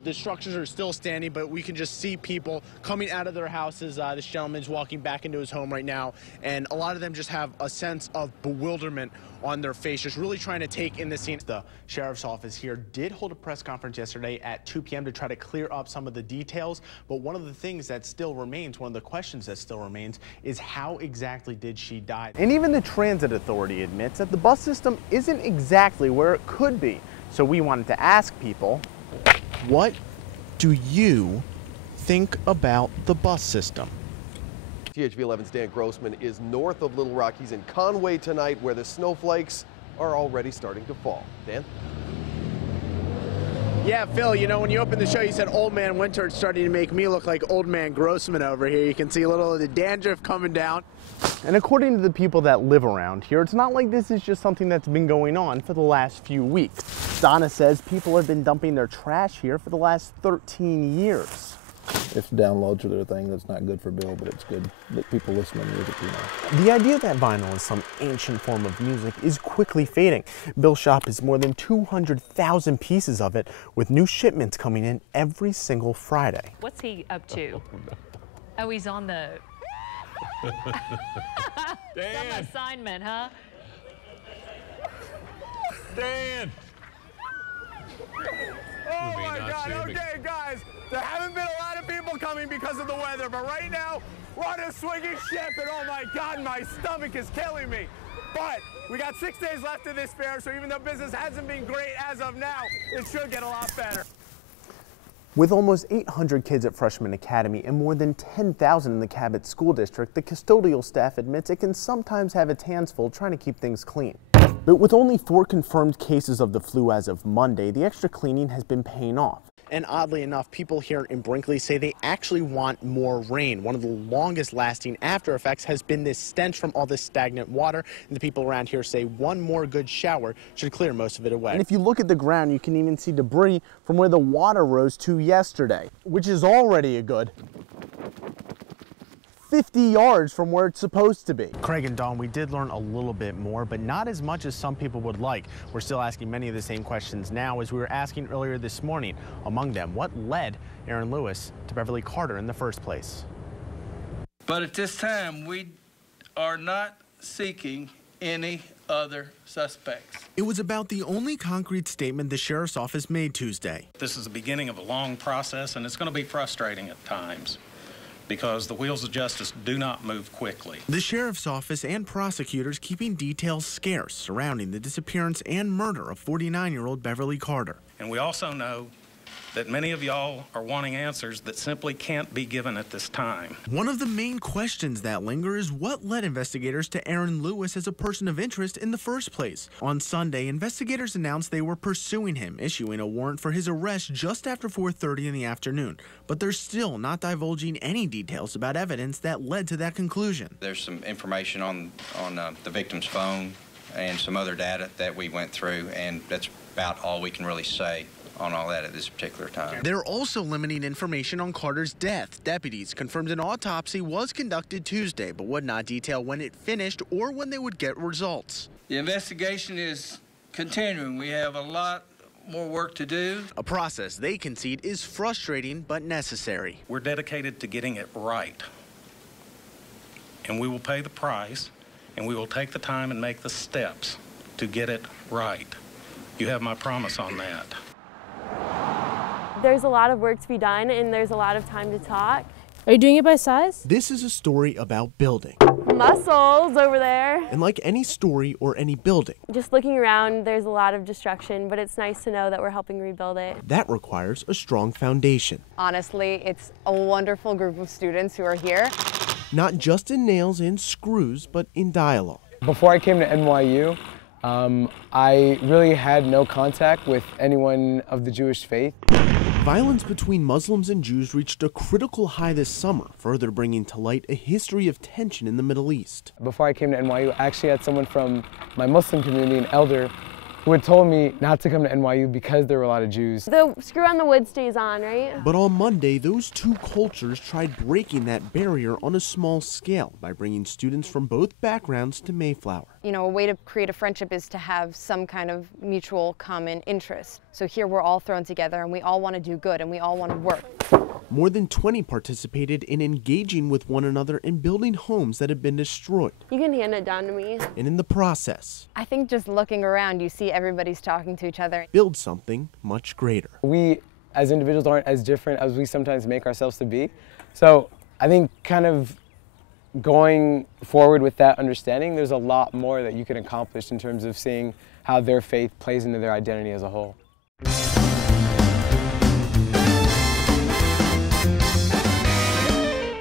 The structures are still standing, but we can just see people coming out of their houses. This gentleman's walking back into his home right now, and a lot of them just have a sense of bewilderment on their face, just really trying to take in the scene. The sheriff's office here did hold a press conference yesterday at 2 p.m. to try to clear up some of the details, but one of the things that still remains, one of the questions that still remains, is how exactly did she die? And even the transit authority admits that the bus system isn't exactly where it could be. So we wanted to ask people, what do you think about the bus system? THV 11's Dan Grossman is north of Little Rock. He's in Conway tonight, where the snowflakes are already starting to fall. Dan? Yeah, Phil, you know, when you opened the show, you said Old Man Winter. It's starting to make me look like Old Man Grossman over here. You can see a little of the dandruff coming down. And according to the people that live around here, it's not like this is just something that's been going on for the last few weeks. Donna says people have been dumping their trash here for the last 13 years. If downloads are their thing, that's not good for Bill, but it's good that people listen to music, you know. The idea that vinyl is some ancient form of music is quickly fading. Bill's shop has more than 200,000 pieces of it, with new shipments coming in every single Friday. What's he up to? Oh, he's on the some assignment, huh? Dan! Oh my God, okay guys, there haven't been a lot of people coming because of the weather, but right now, we're on a swinging ship and oh my God, my stomach is killing me. But we got 6 days left of this fair, so even though business hasn't been great as of now, it should get a lot better. With almost 800 kids at Freshman Academy and more than 10,000 in the Cabot School District, the custodial staff admits it can sometimes have its hands full trying to keep things clean. But with only 4 confirmed cases of the flu as of Monday, the extra cleaning has been paying off. And oddly enough, people here in Brinkley say they actually want more rain. One of the longest lasting after effects has been this stench from all this stagnant water. And the people around here say one more good shower should clear most of it away. And if you look at the ground, you can even see debris from where the water rose to yesterday, which is already a good 50 yards from where it's supposed to be. Craig and Dawn, we did learn a little bit more, but not as much as some people would like. We're still asking many of the same questions now as we were asking earlier this morning. Among them, what led Aaron Lewis to Beverly Carter in the first place? But at this time, we are not seeking any other suspects. It was about the only concrete statement the sheriff's office made Tuesday. This is the beginning of a long process, and it's going to be frustrating at times, because the wheels of justice do not move quickly. The sheriff's office and prosecutors keeping details scarce surrounding the disappearance and murder of 49-year-old Beverly Carter. And we also know that many of y'all are wanting answers that simply can't be given at this time. One of the main questions that linger is what led investigators to Aaron Lewis as a person of interest in the first place. On Sunday, investigators announced they were pursuing him, issuing a warrant for his arrest just after 4:30 in the afternoon. But they're still not divulging any details about evidence that led to that conclusion. There's some information on the victim's phone and some other data that we went through, and that's about all we can really say on all that at this particular time. They're also limiting information on Carter's death. Deputies confirmed an autopsy was conducted Tuesday, but would not detail when it finished or when they would get results. The investigation is continuing. We have a lot more work to do. A process they concede is frustrating but necessary. We're dedicated to getting it right, and we will pay the price, and we will take the time and make the steps to get it right. You have my promise on that. There's a lot of work to be done and there's a lot of time to talk. Are you doing it by size? This is a story about building. Muscles over there. And like any story or any building, just looking around, there's a lot of destruction, but it's nice to know that we're helping rebuild it. That requires a strong foundation. Honestly, it's a wonderful group of students who are here. Not just in nails and screws, but in dialogue. Before I came to NYU, I really had no contact with anyone of the Jewish faith. Violence between Muslims and Jews reached a critical high this summer, further bringing to light a history of tension in the Middle East. Before I came to NYU, I actually had someone from my Muslim community, an elder, who had told me not to come to NYU because there were a lot of Jews. The screw on the wood stays on, right? But on Monday, those two cultures tried breaking that barrier on a small scale by bringing students from both backgrounds to Mayflower. You know, a way to create a friendship is to have some kind of mutual common interest. So here we're all thrown together and we all want to do good and we all want to work. More than 20 participated in engaging with one another and building homes that had been destroyed. You can hand it down to me. And in the process, I think just looking around, you see everybody's talking to each other. Build something much greater. We, as individuals, aren't as different as we sometimes make ourselves to be. So I think kind of going forward with that understanding, there's a lot more that you can accomplish in terms of seeing how their faith plays into their identity as a whole.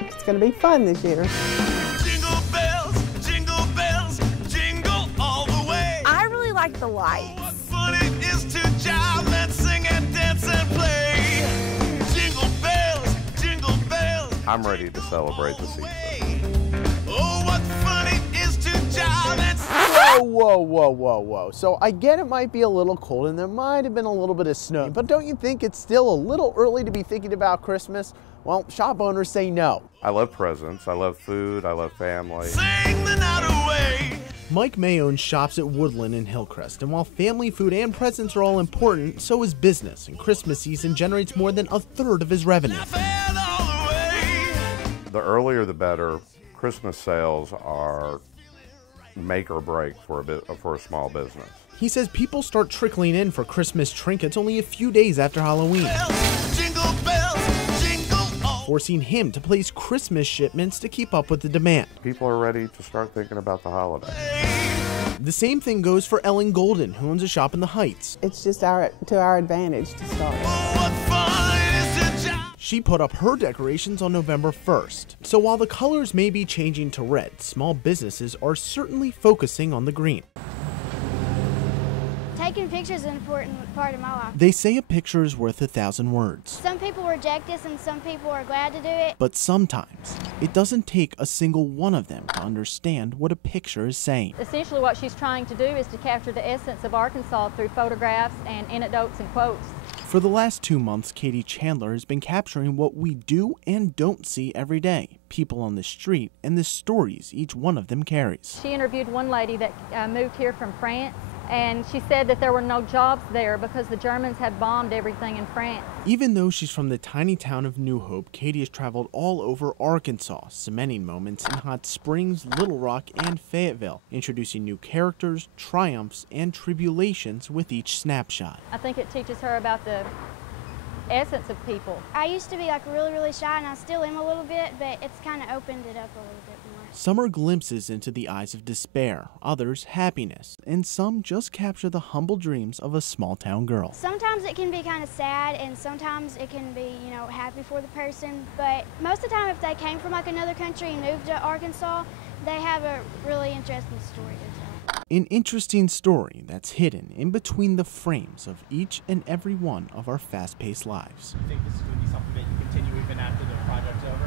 It's going to be fun this year. Jingle bells, jingle all the way. I really like the lights. What fun it is to jive, let's sing and dance and play. Jingle bells. I'm ready to celebrate the season. Oh, what fun it is to jive and Whoa. So I get it might be a little cold and there might have been a little bit of snow, but don't you think it's still a little early to be thinking about Christmas? Well, shop owners say no. I love presents, I love food, I love family. sing the night away. Mike May owns shops at Woodland and Hillcrest, and while family, food, and presents are all important, so is business, and Christmas season generates more than a third of his revenue. The earlier the better. Christmas sales are make or break for a small business. He says people start trickling in for Christmas trinkets only a few days after Halloween, forcing him to place Christmas shipments to keep up with the demand. People are ready to start thinking about the holiday. The same thing goes for Ellen Golden, who owns a shop in the Heights. It's just to our advantage to start. She put up her decorations on November 1st. So while the colors may be changing to red, small businesses are certainly focusing on the green. Taking pictures is an important part of my life. They say a picture is worth 1,000 words. Some people reject this and some people are glad to do it. But sometimes, it doesn't take a single one of them to understand what a picture is saying. Essentially what she's trying to do is to capture the essence of Arkansas through photographs and anecdotes and quotes. For the last 2 months, Katie Chandler has been capturing what we do and don't see every day. People on the street and the stories each one of them carries. She interviewed one lady that moved here from France, and she said that there were no jobs there because the Germans had bombed everything in France. Even though she's from the tiny town of New Hope, Katie has traveled all over Arkansas, cementing moments in Hot Springs, Little Rock, and Fayetteville, introducing new characters, triumphs, and tribulations with each snapshot. I think it teaches her about the essence of people. I used to be like really shy, and I still am a little bit, but it's kind of opened it up a little bit more. Some are glimpses into the eyes of despair, others happiness, and some just capture the humble dreams of a small town girl. Sometimes it can be kind of sad, and sometimes it can be, happy for the person, but most of the time if they came from like another country and moved to Arkansas, they have a really interesting story to tell. An interesting story that's hidden in between the frames of each and every one of our fast-paced lives. Do you think this is going to be something that you continue even after the project's over?